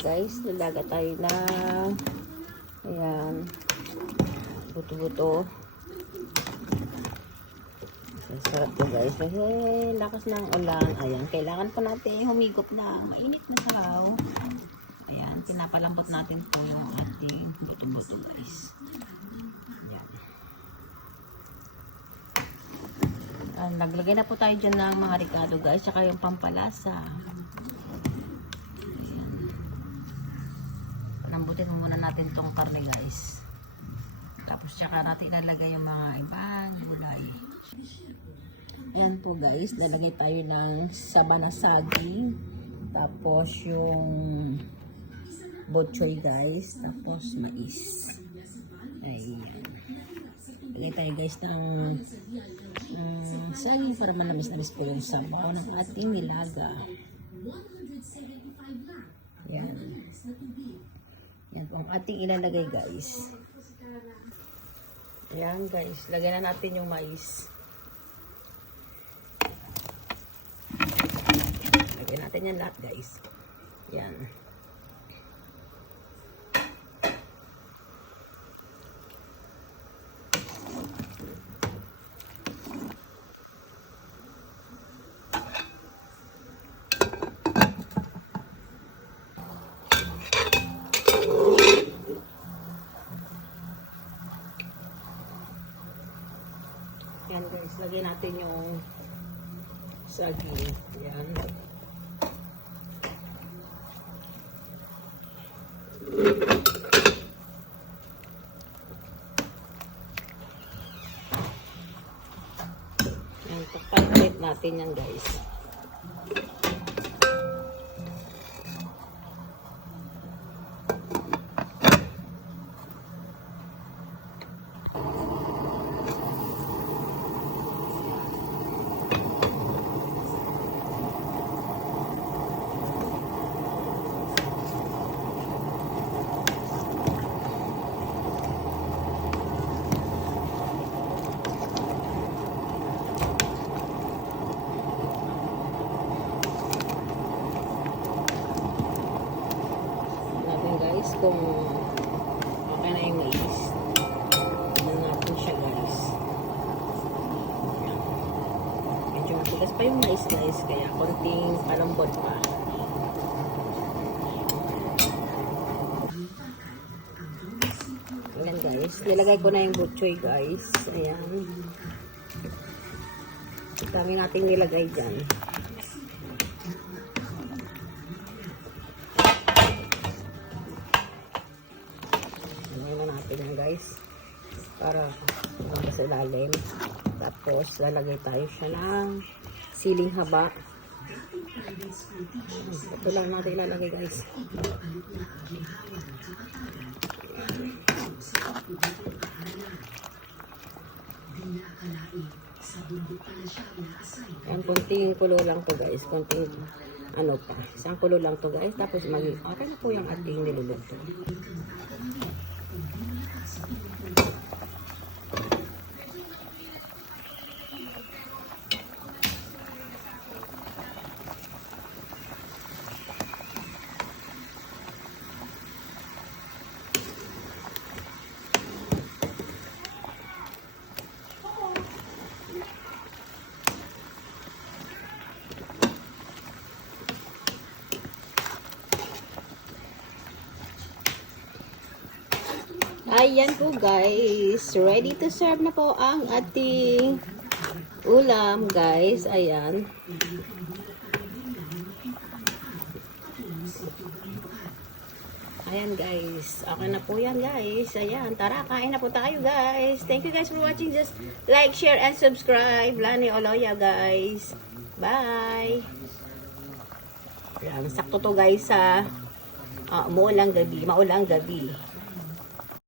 guys, lalaga tayo ng ayan, buto-buto. Sarap po guys, kasi lakas ng ulan. Ayan, kailangan po natin humigop na mainit na sahaw. Ayan, pinapalambot natin po yung ating buto-buto guys. Ayan. Naglagay na po tayo dyan ng mga ricado guys, tsaka yung pampalasa. Lambutin muna natin tong karne guys. Tapos tsaka natin nalagay yung mga ibang gulay. Ayan po guys, nalagay tayo ng saba na saging. Tapos yung botchoy guys. Tapos mais. Ayan. Lagay tayo guys ng saging para manamis-namis po yung sabaw ng ating nilaga. Ayan. Yan po ang ating ilalagay guys. Ayan guys, lagyan na natin yung mais. Lagyan natin yan lahat guys. Yan. Yan guys, lagyan natin yung saging. Yan. Yan, pagpalit natin yan guys. Kung okay na yung mais, tignan natin siya guys. Medyo matigas pa yung mais guys, kaya konting palambot pa. Ayan guys, nilagay ko na yung butchoy guys. Ayan, dami nating nilagay dyan. Yan guys, para sa ilalim. Tapos lalagay tayo siya ng siling haba. Ito lang natin ilalagay guys. Yan, konting kulo lang to guys, konting ano pa, isang kulo lang to guys. Tapos okay na po yung ating niluluto. Ayan po guys, ready to serve na po ang ating ulam guys. Ayan. Ayan guys, okay na po yan guys. Ayan, tara, kain na po tayo guys. Thank you guys for watching. Just like, share, and subscribe. Lani Oloya guys. Bye. Ayan, sakto to guys sa maulang gabi.